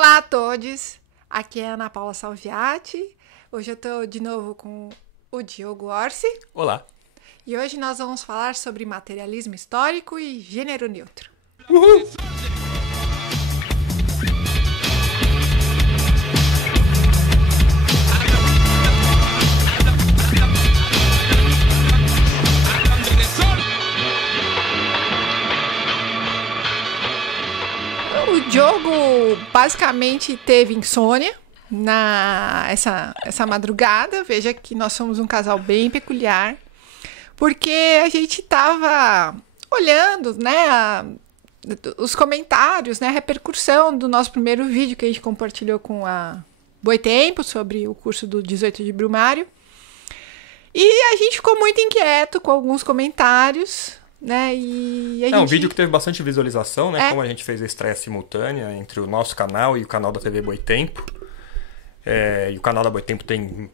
Olá a todos, aqui é a Ana Paula Salviati. Hoje eu estou de novo com o Diogo Orsi. Olá. E hoje nós vamos falar sobre materialismo histórico e gênero neutro. Uhul. O Diogo basicamente teve insônia essa madrugada. Veja que nós somos um casal bem peculiar, porque a gente estava olhando, né, os comentários, né, a repercussão do nosso primeiro vídeo que a gente compartilhou com a Boitempo sobre o curso do 18 de Brumário. E a gente ficou muito inquieto com alguns comentários, né? E um vídeo que teve bastante visualização, né? É. Como a gente fez a estreia simultânea entre o nosso canal e o canal da TV Boitempo. E o canal da Boitempo tem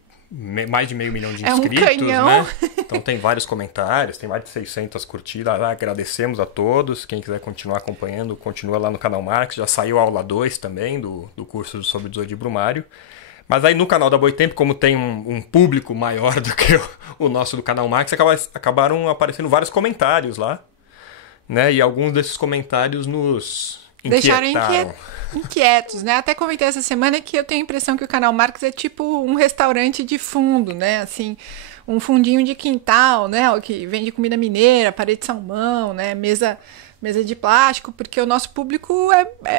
mais de 500 mil de inscritos, canhão. né? Então tem vários comentários, tem mais de 600 curtidas. Agradecemos a todos. Quem quiser continuar acompanhando, continua lá no canal Marx. Já saiu a aula 2 também do curso sobre 18 de Brumário. Mas aí no canal da Boitempo, como tem um público maior do que o nosso do canal Marx, acabaram aparecendo vários comentários lá, né? E alguns desses comentários nos deixaram inquietaram. inquietos, né? Até comentei essa semana que eu tenho a impressão que o canal Marx é tipo um restaurante de fundo, né? Assim, um fundinho de quintal, né? O que vende comida mineira, parede de salmão, né? Mesa de plástico, porque o nosso público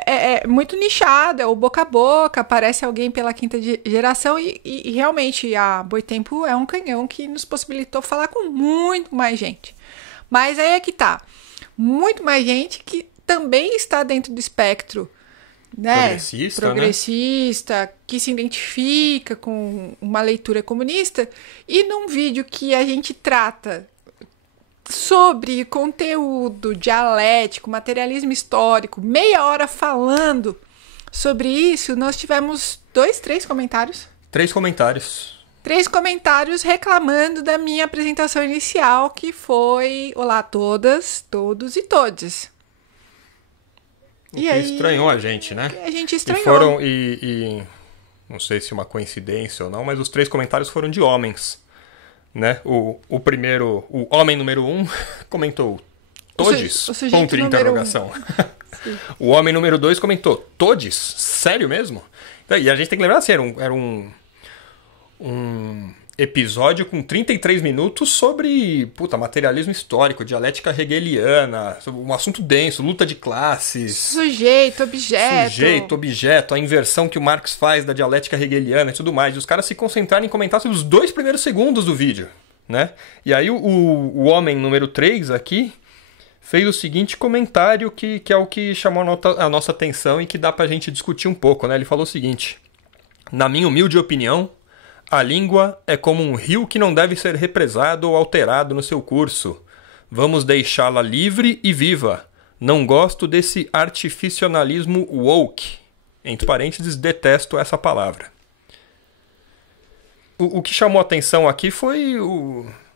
é muito nichado, é o boca a boca, aparece alguém pela quinta geração e realmente a Boitempo é um canhão que nos possibilitou falar com muito mais gente. Mas aí é que tá, muito mais gente que também está dentro do espectro, né? Progressista, né? Que se identifica com uma leitura comunista, e num vídeo que a gente trata sobre conteúdo dialético, materialismo histórico, meia hora falando sobre isso, nós tivemos 3 comentários. 3 comentários. 3 comentários reclamando da minha apresentação inicial, que foi: olá a todas, todos e todes. E aí estranhou a gente, né? A gente estranhou. E foram, não sei se é uma coincidência ou não, mas os 3 comentários foram de homens. Né? O primeiro, o homem número 1 comentou todes? Ponto de interrogação. O homem número 2 comentou todes? Sério mesmo? E a gente tem que lembrar assim, era um episódio com 33 minutos sobre materialismo histórico, dialética hegeliana, um assunto denso, luta de classes. Sujeito, objeto, a inversão que o Marx faz da dialética hegeliana e tudo mais. E os caras se concentraram em comentar sobre os 2 primeiros segundos do vídeo, né? E aí o homem número 3 aqui fez o seguinte comentário que é o que chamou a nossa atenção e que dá pra gente discutir um pouco, né? Ele falou o seguinte: na minha humilde opinião, a língua é como um rio que não deve ser represado ou alterado no seu curso. Vamos deixá-la livre e viva. Não gosto desse artificialismo woke. Entre parênteses, detesto essa palavra. O que chamou a atenção aqui foi,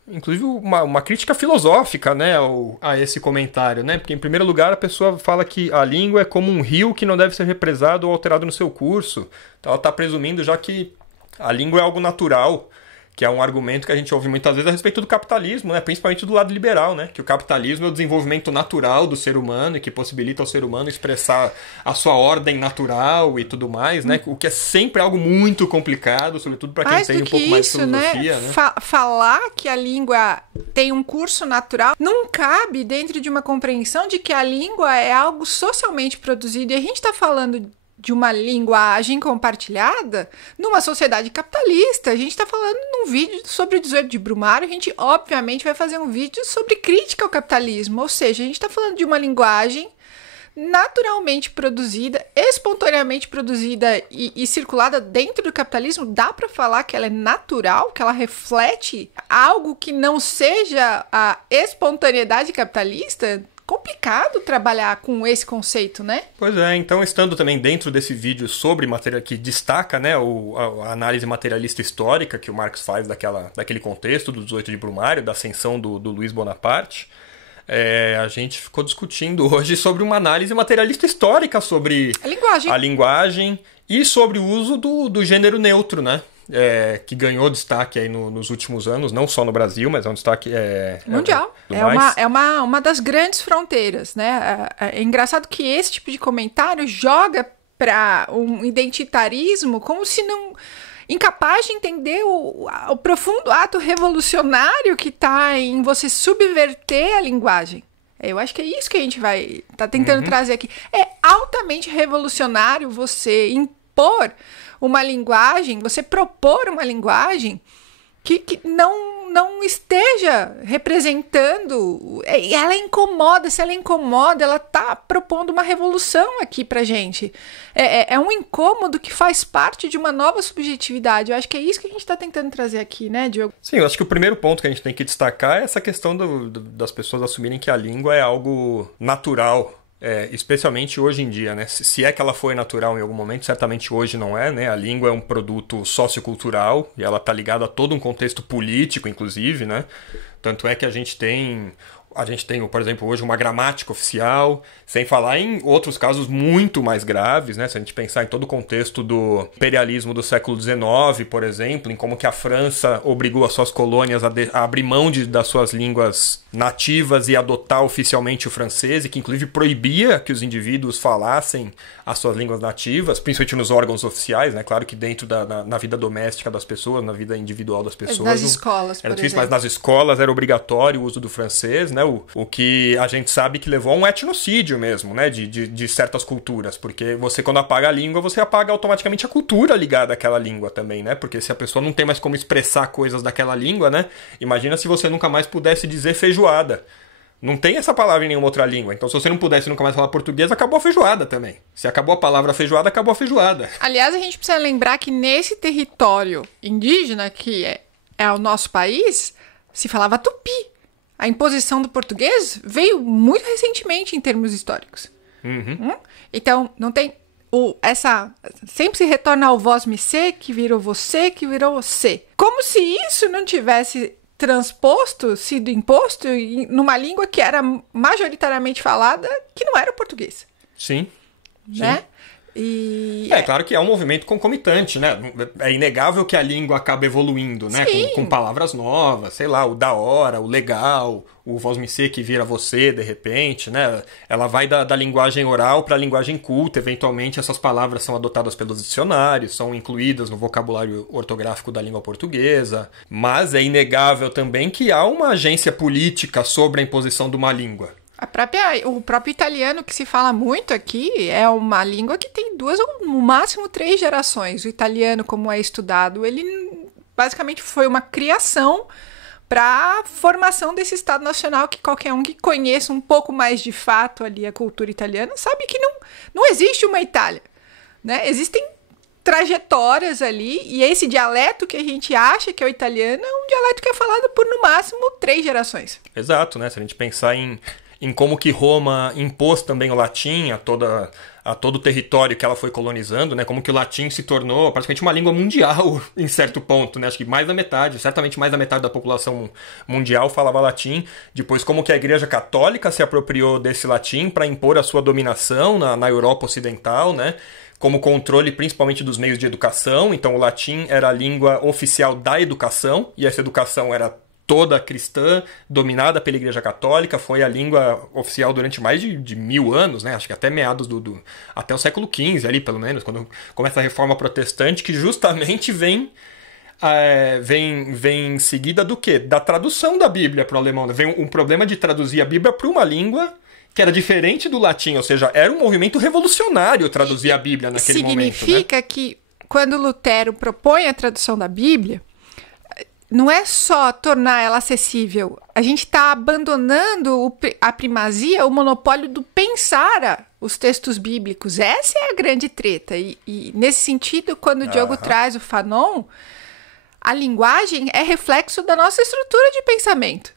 inclusive, uma crítica filosófica, né, a esse comentário, né? Porque, em primeiro lugar, a pessoa fala que a língua é como um rio que não deve ser represado ou alterado no seu curso. Então, ela está presumindo já que a língua é algo natural, que é um argumento que a gente ouve muitas vezes a respeito do capitalismo, né? Principalmente do lado liberal, né? Que o capitalismo é o desenvolvimento natural do ser humano e que possibilita ao ser humano expressar a sua ordem natural e tudo mais, né? O que é sempre algo muito complicado, sobretudo para quem tem um pouco mais de filosofia, né? Falar que a língua tem um curso natural não cabe dentro de uma compreensão de que a língua é algo socialmente produzido, e a gente está falando de uma linguagem compartilhada numa sociedade capitalista. A gente está falando num vídeo sobre o 18 de Brumário, a gente obviamente vai fazer um vídeo sobre crítica ao capitalismo, ou seja, a gente está falando de uma linguagem naturalmente produzida, espontaneamente produzida e circulada dentro do capitalismo. Dá para falar que ela é natural, que ela reflete algo que não seja a espontaneidade capitalista? Complicado trabalhar com esse conceito, né? Pois é, então estando também dentro desse vídeo sobre matéria que destaca, né, a análise materialista histórica que o Marx faz daquele contexto do 18 de Brumário, da ascensão do Luiz Bonaparte, a gente ficou discutindo hoje sobre uma análise materialista histórica sobre a linguagem e sobre o uso do gênero neutro, né? Que ganhou destaque aí nos últimos anos, não só no Brasil, mas é um destaque mundial. É uma das grandes fronteiras, né? É engraçado que esse tipo de comentário joga para um identitarismo como se não... incapaz de entender o profundo ato revolucionário que está em você subverter a linguagem. Eu acho que é isso que a gente vai tá tentando trazer aqui. É altamente revolucionário você impor uma linguagem, você propor uma linguagem que não esteja representando. Ela incomoda, se ela incomoda, ela está propondo uma revolução aqui pra gente. É um incômodo que faz parte de uma nova subjetividade. Eu acho que é isso que a gente está tentando trazer aqui, né, Diogo? Sim, eu acho que o primeiro ponto que a gente tem que destacar é essa questão das pessoas assumirem que a língua é algo natural. Especialmente hoje em dia, né? Se é que ela foi natural em algum momento, certamente hoje não é, né? A língua é um produto sociocultural e ela está ligada a todo um contexto político, inclusive, né? Tanto é que a gente tem, por exemplo, hoje uma gramática oficial, sem falar em outros casos muito mais graves, né? Se a gente pensar em todo o contexto do imperialismo do século XIX, por exemplo, em como que a França obrigou as suas colônias a abrir mão das suas línguas nativas e adotar oficialmente o francês, e que inclusive proibia que os indivíduos falassem as suas línguas nativas, principalmente nos órgãos oficiais, né? Claro que dentro na vida doméstica das pessoas, na vida individual das pessoas. Nas escolas, por exemplo. Mas nas escolas era obrigatório o uso do francês, né? O que a gente sabe que levou a um etnocídio mesmo, né? De certas culturas, porque você, quando apaga a língua, você apaga automaticamente a cultura ligada àquela língua também, né? Porque se a pessoa não tem mais como expressar coisas daquela língua, né? Imagina se você nunca mais pudesse dizer feijoada. Não tem essa palavra em nenhuma outra língua. Então, se você não pudesse nunca mais falar português, acabou a feijoada também. Se acabou a palavra feijoada, acabou a feijoada. Aliás, a gente precisa lembrar que nesse território indígena, que é o nosso país, se falava tupi. A imposição do português veio muito recentemente em termos históricos. Então, não tem... sempre se retorna ao vós-me ser, que virou você, que virou você. Como se isso não tivesse sido imposto numa língua que era majoritariamente falada, que não era o português. Sim. Né? Sim. Claro que é um movimento concomitante, né? É inegável que a língua acaba evoluindo, né? Com palavras novas, sei lá, o da hora, o legal, o vós-me ser que vira você, de repente, né? Ela vai da linguagem oral para a linguagem culta. Eventualmente, essas palavras são adotadas pelos dicionários, são incluídas no vocabulário ortográfico da língua portuguesa. Mas é inegável também que há uma agência política sobre a imposição de uma língua. O próprio italiano, que se fala muito aqui, é uma língua que tem 2 ou no máximo 3 gerações. O italiano, como é estudado, ele basicamente foi uma criação para a formação desse Estado Nacional, que qualquer um que conheça um pouco mais de fato ali a cultura italiana sabe que não existe uma Itália, né? Existem trajetórias ali, e esse dialeto que a gente acha que é o italiano é um dialeto que é falado por no máximo 3 gerações. Exato, né? Se a gente pensar em como que Roma impôs também o latim a todo o território que ela foi colonizando, né? Como que o latim se tornou praticamente uma língua mundial em certo ponto, né? Acho que certamente mais da metade da população mundial falava latim. Depois, como que a Igreja Católica se apropriou desse latim para impor a sua dominação na Europa Ocidental, né? Como controle principalmente dos meios de educação. Então, o latim era a língua oficial da educação, e essa educação era toda cristã, dominada pela Igreja Católica, foi a língua oficial durante mais de 1000 anos, né? Acho que até meados até o século XV ali, pelo menos, quando começa a Reforma Protestante, que justamente vem seguida do quê? Da tradução da Bíblia para o alemão. Vem um problema de traduzir a Bíblia para uma língua que era diferente do latim, ou seja, era um movimento revolucionário traduzir a Bíblia naquele momento. Significa que quando Lutero propõe a tradução da Bíblia, não é só tornar ela acessível, a gente está abandonando a primazia, o monopólio do pensar os textos bíblicos. Essa é a grande treta. E nesse sentido, quando o Diogo traz o Fanon, a linguagem é reflexo da nossa estrutura de pensamento.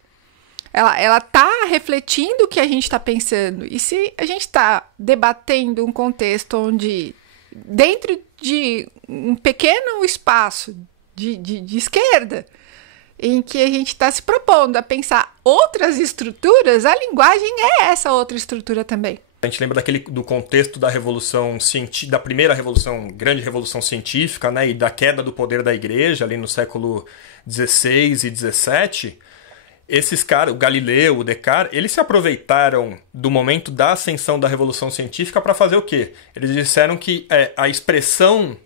Ela está refletindo o que a gente está pensando. E se a gente está debatendo um contexto onde, dentro de um pequeno espaço de esquerda, em que a gente está se propondo a pensar outras estruturas, a linguagem é essa outra estrutura também. A gente lembra do contexto da revolução da primeira revolução, grande revolução científica, né, e da queda do poder da igreja ali no século XVI e XVII. Esses caras, o Galileu, o Descartes, eles se aproveitaram do momento da ascensão da revolução científica para fazer o quê? Eles disseram que a expressão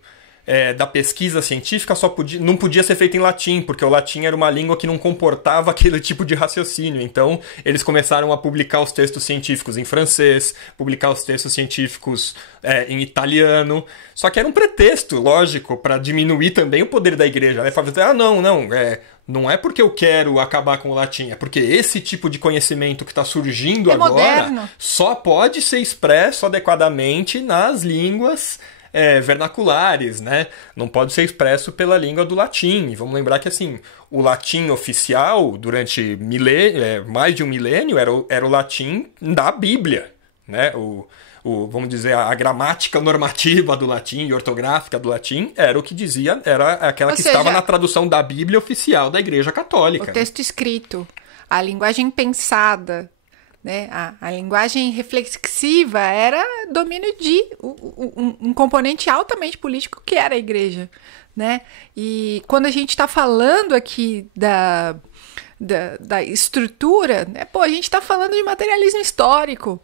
da pesquisa científica não podia ser feita em latim, porque o latim era uma língua que não comportava aquele tipo de raciocínio. Então, eles começaram a publicar os textos científicos em francês, publicar os textos científicos em italiano. Só que era um pretexto, lógico, para diminuir também o poder da igreja, né? Para dizer, não é porque eu quero acabar com o latim, é porque esse tipo de conhecimento que está surgindo agora moderno. Só pode ser expresso adequadamente nas línguas vernaculares, né? Não pode ser expresso pela língua do latim. E vamos lembrar que assim, o latim oficial durante mais de um milênio era o latim da Bíblia, né? Vamos dizer, a gramática normativa do latim e ortográfica do latim era o que dizia, era aquela que estava na tradução da Bíblia oficial da Igreja Católica. O texto escrito, a linguagem pensada, né? A linguagem reflexiva era domínio de um componente altamente político que era a igreja, né? E quando a gente está falando aqui da estrutura, né? A gente está falando de materialismo histórico.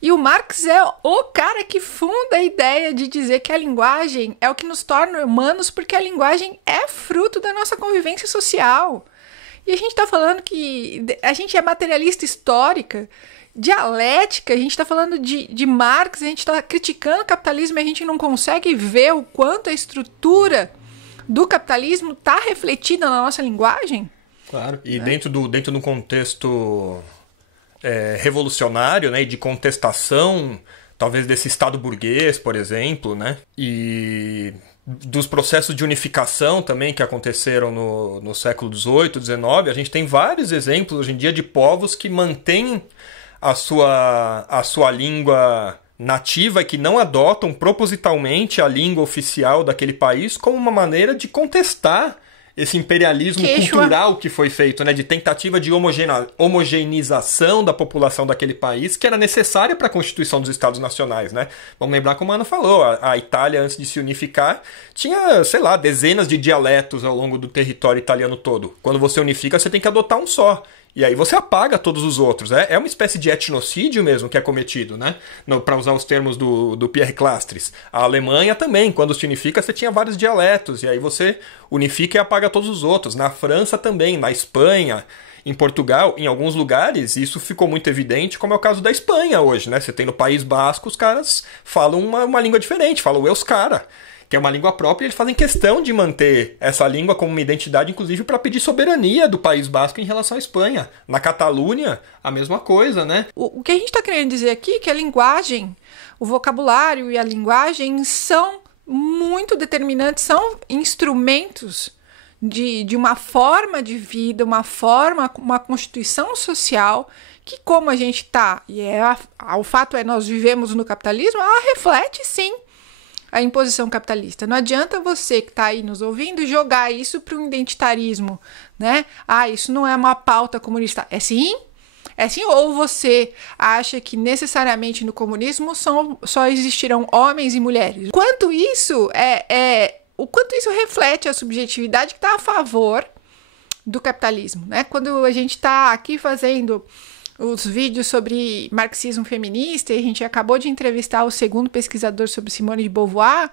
E o Marx é o cara que funda a ideia de dizer que a linguagem é o que nos torna humanos, porque a linguagem é fruto da nossa convivência social. E a gente está falando que a gente é materialista histórica, dialética, a gente está falando de Marx, a gente está criticando o capitalismo e a gente não consegue ver o quanto a estrutura do capitalismo está refletida na nossa linguagem. Claro, e dentro de um contexto revolucionário, né, e de contestação, talvez desse Estado burguês, por exemplo, né, e dos processos de unificação também que aconteceram no século XVIII, XIX, a gente tem vários exemplos hoje em dia de povos que mantêm a sua língua nativa e que não adotam propositalmente a língua oficial daquele país como uma maneira de contestar esse imperialismo cultural que foi feito, né, de tentativa de homogeneização da população daquele país, que era necessária para a constituição dos Estados Nacionais, né? Vamos lembrar como a Ana falou, a Itália, antes de se unificar, tinha, sei lá, dezenas de dialetos ao longo do território italiano todo. Quando você unifica, você tem que adotar um só. E aí você apaga todos os outros. É uma espécie de etnocídio mesmo que é cometido, né? Para usar os termos do Pierre Clastres. A Alemanha também, quando se unifica, você tinha vários dialetos. E aí você unifica e apaga todos os outros. Na França também, na Espanha, em Portugal, em alguns lugares, isso ficou muito evidente, como é o caso da Espanha hoje, né? Você tem no País Basco, os caras falam uma língua diferente, falam o euskara, que é uma língua própria, e eles fazem questão de manter essa língua como uma identidade, inclusive para pedir soberania do País Basco em relação à Espanha. Na Catalunha, a mesma coisa, né? O que a gente está querendo dizer aqui é que a linguagem, o vocabulário e a linguagem são muito determinantes, são instrumentos de uma forma de vida, uma constituição social que, como a gente está, o fato é nós vivemos no capitalismo, ela reflete sim a imposição capitalista. Não adianta você que está aí nos ouvindo jogar isso para um identitarismo, né? Isso não é uma pauta comunista. É sim, ou você acha que necessariamente no comunismo só existirão homens e mulheres? O quanto isso reflete a subjetividade que está a favor do capitalismo, né? Quando a gente está aqui fazendo os vídeos sobre marxismo feminista, e a gente acabou de entrevistar o segundo pesquisador sobre Simone de Beauvoir,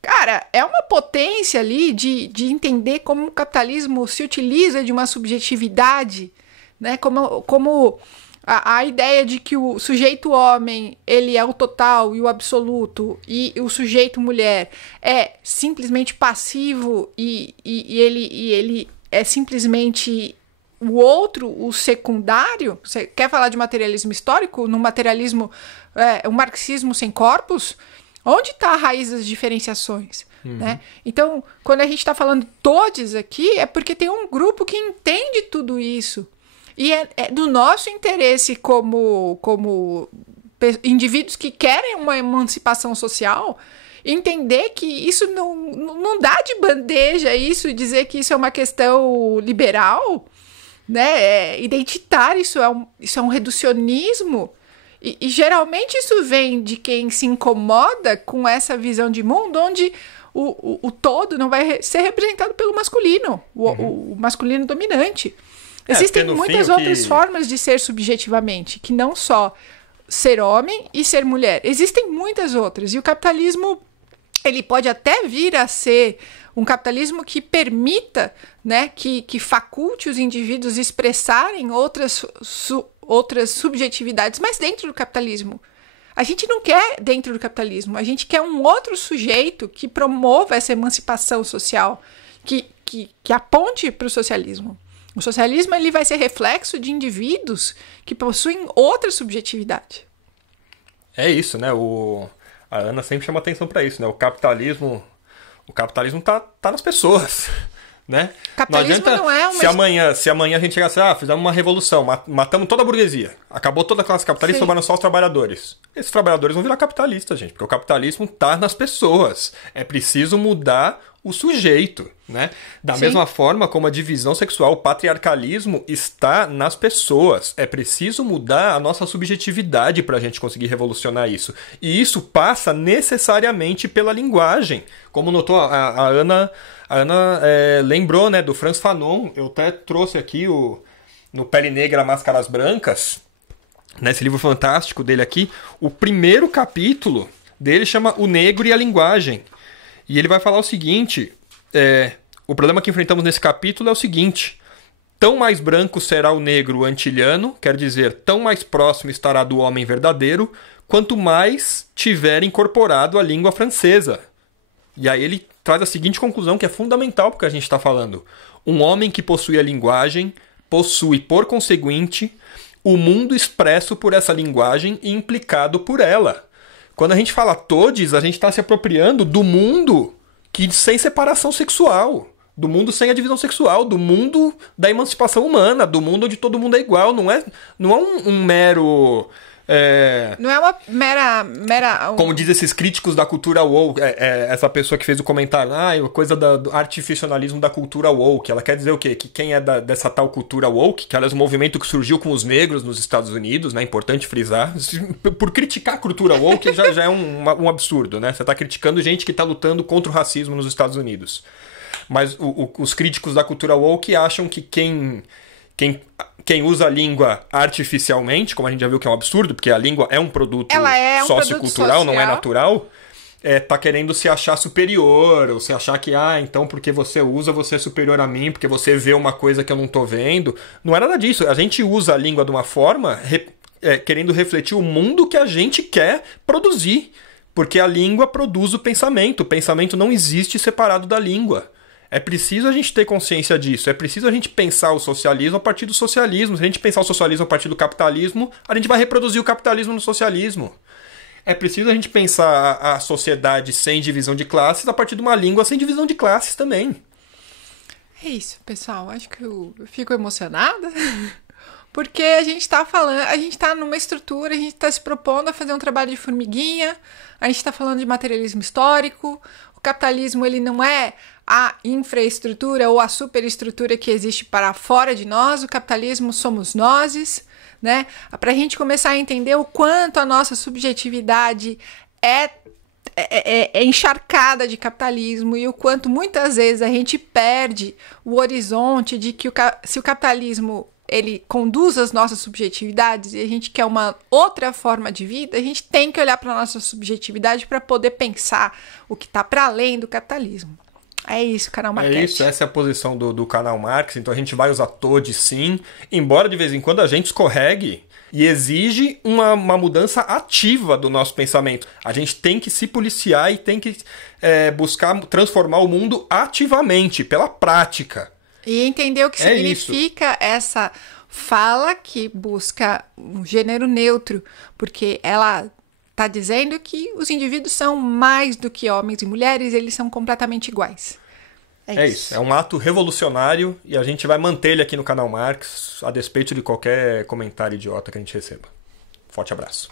cara, é uma potência ali de entender como o capitalismo se utiliza de uma subjetividade, né? Como a ideia de que o sujeito homem, ele é o total e o absoluto, e o sujeito mulher é simplesmente passivo e ele é simplesmente o outro, o secundário. Você quer falar de materialismo histórico? No materialismo, o marxismo sem corpus? Onde está a raiz das diferenciações? Né? Então, quando a gente está falando todos aqui, é porque tem um grupo que entende tudo isso. E é do nosso interesse como indivíduos que querem uma emancipação social entender que isso não dá de bandeja isso, dizer que isso é uma questão liberal, né? Identitário, isso é um reducionismo. E geralmente isso vem de quem se incomoda com essa visão de mundo onde o todo não vai ser representado pelo masculino, o masculino dominante. Existem muitas outras formas de ser subjetivamente, que não só ser homem e ser mulher. Existem muitas outras. E o capitalismo, ele pode até vir a ser um capitalismo que permita, né, que faculte os indivíduos expressarem outras subjetividades, mas dentro do capitalismo. A gente não quer dentro do capitalismo, a gente quer um outro sujeito que promova essa emancipação social, que aponte para o socialismo. O socialismo ele vai ser reflexo de indivíduos que possuem outra subjetividade. É isso, né? A Ana sempre chama atenção para isso, né? O capitalismo tá nas pessoas, né? Capitalismo não é uma... Se amanhã a gente chegasse, fizemos uma revolução, matamos toda a burguesia, acabou toda a classe capitalista, sobraram só os trabalhadores. Esses trabalhadores vão virar capitalistas, gente, porque o capitalismo tá nas pessoas. É preciso mudar o sujeito, né? Da mesma forma como a divisão sexual, o patriarcalismo está nas pessoas. É preciso mudar a nossa subjetividade para a gente conseguir revolucionar isso. E isso passa necessariamente pela linguagem. Como notou a Ana lembrou, né, do Frantz Fanon. Eu até trouxe aqui no Pele Negra, Máscaras Brancas, nesse livro fantástico dele aqui, o primeiro capítulo dele chama O Negro e a Linguagem. E ele vai falar o seguinte, o problema que enfrentamos nesse capítulo é o seguinte: tão mais branco será o negro antilhano, quer dizer, tão mais próximo estará do homem verdadeiro, quanto mais tiver incorporado a língua francesa. E aí ele traz a seguinte conclusão, que é fundamental porque a gente está falando. Um homem que possui a linguagem, possui, por conseguinte, o mundo expresso por essa linguagem e implicado por ela. Quando a gente fala todes, a gente está se apropriando do mundo sem separação sexual, do mundo sem a divisão sexual, do mundo da emancipação humana, do mundo onde todo mundo é igual. Não é um mero... Não é uma mera... Como diz esses críticos da cultura woke, essa pessoa que fez o comentário, coisa do artificialismo da cultura woke. Ela quer dizer o quê? Que quem é dessa tal cultura woke, que aliás é um movimento que surgiu com os negros nos Estados Unidos, né? Importante frisar. Por criticar a cultura woke já é um absurdo, né? Você está criticando gente que está lutando contra o racismo nos Estados Unidos. Mas os críticos da cultura woke acham que quem usa a língua artificialmente, como a gente já viu que é um absurdo, porque a língua é um produto sociocultural, não é natural, tá querendo se achar superior, ou se achar que, então porque você usa, você é superior a mim, porque você vê uma coisa que eu não tô vendo. Não é nada disso. A gente usa a língua de uma forma querendo refletir o mundo que a gente quer produzir, porque a língua produz o pensamento. O pensamento não existe separado da língua. É preciso a gente ter consciência disso. É preciso a gente pensar o socialismo a partir do socialismo. Se a gente pensar o socialismo a partir do capitalismo, a gente vai reproduzir o capitalismo no socialismo. É preciso a gente pensar a sociedade sem divisão de classes a partir de uma língua sem divisão de classes também. É isso, pessoal. Acho que eu fico emocionada. Porque a gente está falando, a gente está numa estrutura, a gente está se propondo a fazer um trabalho de formiguinha, a gente está falando de materialismo histórico. O capitalismo, ele não é a infraestrutura ou a superestrutura que existe para fora de nós. O capitalismo somos nós, né? Para a gente começar a entender o quanto a nossa subjetividade é encharcada de capitalismo e o quanto muitas vezes a gente perde o horizonte de que se o capitalismo ele conduz as nossas subjetividades e a gente quer uma outra forma de vida, a gente tem que olhar para a nossa subjetividade para poder pensar o que está para além do capitalismo. É isso, canal Marquete. É isso, essa é a posição do canal Marx, então a gente vai usar todes sim, embora de vez em quando a gente escorregue e exige uma mudança ativa do nosso pensamento. A gente tem que se policiar e tem que buscar transformar o mundo ativamente, pela prática. E entender o que significa essa fala que busca um gênero neutro, porque ela está dizendo que os indivíduos são mais do que homens e mulheres, eles são completamente iguais. É isso. É um ato revolucionário e a gente vai manter ele aqui no canal Marx, a despeito de qualquer comentário idiota que a gente receba. Forte abraço.